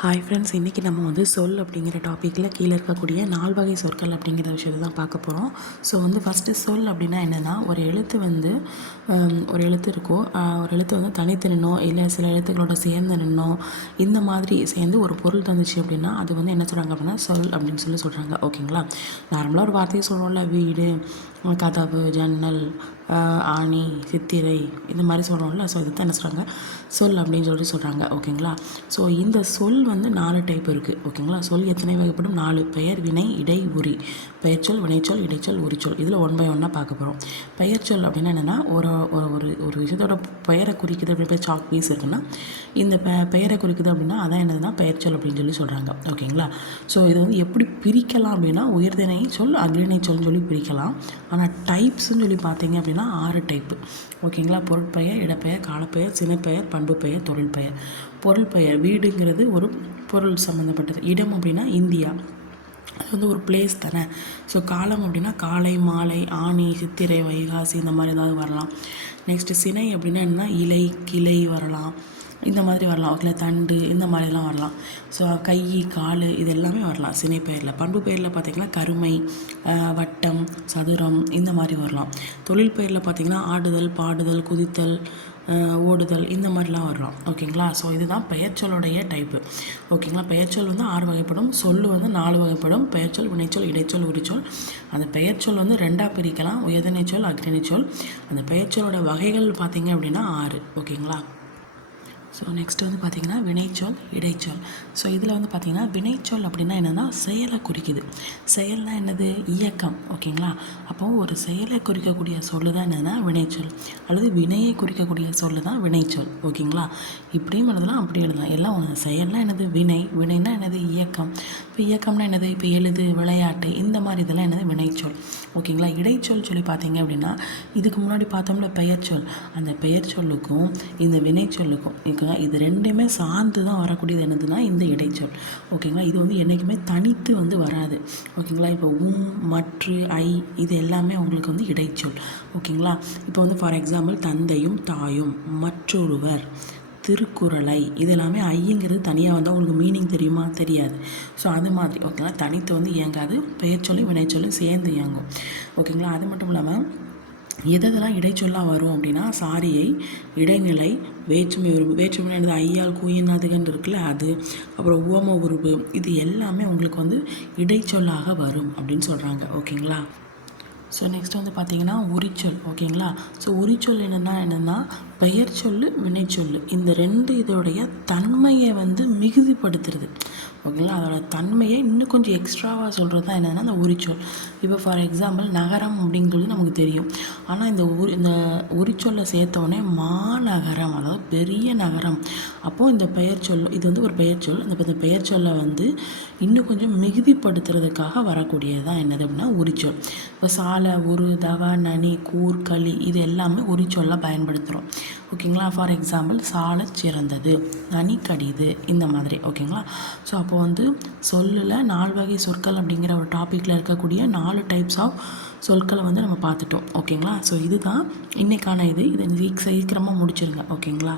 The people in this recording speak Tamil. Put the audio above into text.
ஹாய் ஃப்ரெண்ட்ஸ், இன்றைக்கி நம்ம வந்து சொல் அப்படிங்கிற டாப்பிக்கில் கீழே இருக்கக்கூடிய 4 வகை சொற்கள் அப்படிங்கிற விஷயத்தை தான் பார்க்க போகிறோம். ஸோ வந்து ஃபஸ்ட்டு சொல் அப்படின்னா என்னென்னா, ஒரு எழுத்து வந்து ஒரு எழுத்து இருக்கும். ஒரு எழுத்து வந்து தனித்து நின்னோ இல்லை சில எழுத்துக்களோட சேர்ந்து நின்னோ இந்த மாதிரி சேர்ந்து ஒரு பொருள் தந்துச்சு அப்படின்னா அது வந்து என்ன சொல்கிறாங்க அப்படின்னா சொல் அப்படின்னு சொல்கிறாங்க. ஓகேங்களா? நார்மலாக ஒரு வார்த்தையை சொல்கிறோம்ல, வீடு, கதவு, ஜன்னல், ஆணி, சித்திரை, இந்த மாதிரி சொல்கிறோம்ல. ஸோ இதுதான் என்ன சொல்கிறாங்க, சொல் அப்படின்னு சொல்கிறாங்க. ஓகேங்களா? ஸோ இந்த சொல் வந்து 4 டைப் இருக்குது. ஓகேங்களா? சொல் எத்தனை வகைப்படும்? 4: பெயர், வினை, இடை, உரி. பெயர்ச்சொல், வினைச்சொல், இடைச்சொல், உரிச்சொல். இதில் 1 by 1 பார்க்க போகிறோம். பெயர்ச்சொல் அப்படின்னா என்னென்னா, ஒரு ஒரு ஒரு விஷயத்தோட பெயரை குறிக்குது. அப்படி இப்போ சாக் பீஸ் இருக்குன்னா இந்த பெயரை குறிக்குது அப்படின்னா அதான் என்னதுன்னா பெயர்ச்சொல் அப்படின்னு சொல்கிறாங்க. ஓகேங்களா? ஸோ இது வந்து எப்படி பிரிக்கலாம் அப்படின்னா, உயர்திணை சொல், அஃறிணை சொல்னு சொல்லி பிரிக்கலாம். ஆனால் டைப்ஸ்ன்னு சொல்லி பார்த்தீங்க அப்படின்னா 6 டைப்பு. ஓகேங்களா? பொருட்பெயர், இடப்பெயர், காலப்பெயர், சினைப்பெயர், பண்பு பெயர், தொழில் பெயர். பொருள் பெயர், வீடுங்கிறது ஒரு பொருள் சம்மந்தப்பட்டது. இடம் அப்படின்னா இந்தியா, அது வந்து ஒரு பிளேஸ் தானே. ஸோ காலம் அப்படின்னா காலை, மாலை, ஆணி, சித்திரை, வைகாசி, இந்த மாதிரி ஏதாவது வரலாம். நெக்ஸ்ட்டு சினை அப்படின்னா என்ன, இலை, கிளை வரலாம், இந்த மாதிரி வரலாம். ஓகே, தண்டு, இந்த மாதிரிலாம் வரலாம். ஸோ கை, கால், இது எல்லாமே வரலாம் சினை பெயரில். பண்பு பெயரில் பார்த்திங்கன்னா கருமை, வட்டம், சதுரம், இந்த மாதிரி வரலாம். தொழில் பெயரில் பார்த்திங்கன்னா ஆடுதல், பாடுதல், குதித்தல், ஓடுதல், இந்த மாதிரிலாம் வரலாம். ஓகேங்களா? ஸோ இதுதான் பெயர்ச்சொல்லுடைய டைப்பு. ஓகேங்களா? பெயர்ச்சொல் வந்து 6 வகைப்படும், சொல் வந்து 4 வகைப்படும். பெயர்ச்சொல், வினைச்சொல், இடைச்சொல், உரிச்சொல். அந்த பெயர்ச்சொல் வந்து 2ஆக பிரிக்கலாம், உயர்திணைச்சொல், அஃறிணைச்சொல். அந்த பெயர்ச்சொலோட வகைகள் பார்த்திங்க அப்படின்னா 6. ஓகேங்களா? ஸோ நெக்ஸ்ட் வந்து பார்த்திங்கன்னா வினைச்சொல், இடைச்சொல். ஸோ இதில் வந்து பார்த்திங்கன்னா வினைச்சொல் அப்படின்னா என்னென்னா செயலை குறிக்குது. செயல்னால் என்னது, இயக்கம். ஓகேங்களா? அப்போது ஒரு செயலை குறிக்கக்கூடிய சொல்லு தான் என்னென்னா வினைச்சொல், அல்லது வினையை குறிக்கக்கூடிய சொல்லு தான் வினைச்சொல். ஓகேங்களா? இப்படியும் எழுதலாம், அப்படி எழுதலாம், எல்லாம் ஒன்று. செயல்னால் என்னது, வினை. வினைனா என்னது, இயக்கம். இப்போ இயக்கம்னா என்னது, இப்போ எழுது, விளையாட்டு, இந்த மாதிரி இதெல்லாம் என்னது வினைச்சொல். ஓகேங்களா? இடைச்சொல் சொல்லி பார்த்தீங்க அப்படின்னா, இதுக்கு முன்னாடி பார்த்தோம்ல பெயர்ச்சொல், அந்த பெயர்ச்சொல்லுக்கும் இந்த வினைச்சொல்லுக்கும் இது ரெண்டுமே சார்ந்து தான் வரக்கூடியது என்னதுன்னா இந்த இடைச்சொல். ஓகேங்களா? இது வந்து என்றைக்குமே தனித்து வந்து வராது. ஓகேங்களா? இப்போ மற்று, ஐ, இது எல்லாமே உங்களுக்கு வந்து இடைச்சொல். ஓகேங்களா? இப்போ வந்து ஃபார் எக்ஸாம்பிள் தந்தையும் தாயும், மற்றொருவர், திருக்குறளை, இது எல்லாமே ஐங்கிறது தனியாக வந்தால் உங்களுக்கு மீனிங் தெரியுமா? தெரியாது. ஸோ அது மாதிரி ஓகேங்களா, தனித்து வந்து இயங்காது, பெயர்ச்சொல்லும் வினைச்சொல்லும் சேர்ந்து இயங்கும். ஓகேங்களா? அது மட்டும் இல்லாமல் எதெல்லாம் இடைச்சொல்லாக வரும் அப்படின்னா, சாரியை, இடைநிலை, வேற்றுமை உருவு. வேற்றுமை என்னது, ஐயால், கூயின், அதுகன்னு இருக்குல்ல, அது. அப்புறம் உவம உருவு, இது எல்லாமே உங்களுக்கு வந்து இடைச்சொல்லாக வரும் அப்படின்னு சொல்கிறாங்க. ஓகேங்களா? ஸோ நெக்ஸ்ட் வந்து பார்த்திங்கன்னா உரிச்சொல். ஓகேங்களா? ஸோ உரிச்சொல் என்னென்னா பெயர்ச்சொல், வினைச்சொல், இந்த 2 இதோடைய தன்மையை வந்து மிகுதிப்படுத்துறது. ஓகேங்களா? அதோட தன்மையை இன்னும் கொஞ்சம் எக்ஸ்ட்ராவாக சொல்கிறது தான் என்னென்னா அந்த உரிச்சொல். இப்போ ஃபார் எக்ஸாம்பிள் நகரம் அப்படிங்கிறது நமக்கு தெரியும். ஆனால் இந்த உரிச்சொல்லை சேர்த்தோடனே மாநகரம், அதாவது பெரிய நகரம். அப்போது இந்த பெயர்ச்சொல், இது வந்து ஒரு பெயர்ச்சொல். இந்த பெயர்ச்சொல்லை வந்து இன்னும் கொஞ்சம் மிகுதிப்படுத்துறதுக்காக வரக்கூடியது தான் என்னது அப்படின்னா உரிச்சொல். இப்போ சாலை, உரு, தவ, நனி, கூர், களி, இது எல்லாமே உரிச்சொல்லை பயன்படுத்துகிறோம். ஓகேங்களா? ஃபார் எக்ஸாம்பிள் சாலை சிறந்தது, நனி கடிது, இந்த மாதிரி. ஓகேங்களா? ஸோ அப்போது வந்து சொல்லில் 4 வகை சொற்கள் அப்படிங்கிற ஒரு டாப்பிக்கில் இருக்கக்கூடிய 4 டைப்ஸ் ஆஃப் சொற்களை வந்து நம்ம பார்த்துட்டோம். ஓகேங்களா? ஸோ இதுதான் இன்றைக்கான இதை சீக்கிரமாக முடிச்சிருங்க. ஓகேங்களா?